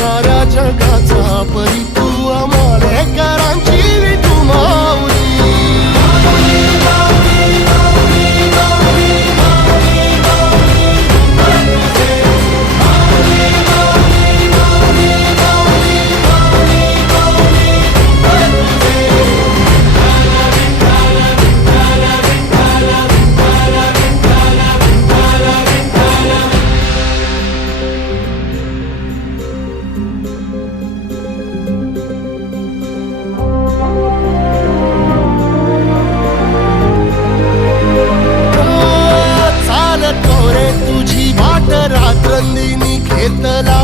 सारा जगाचा परिता మందిని కేతలా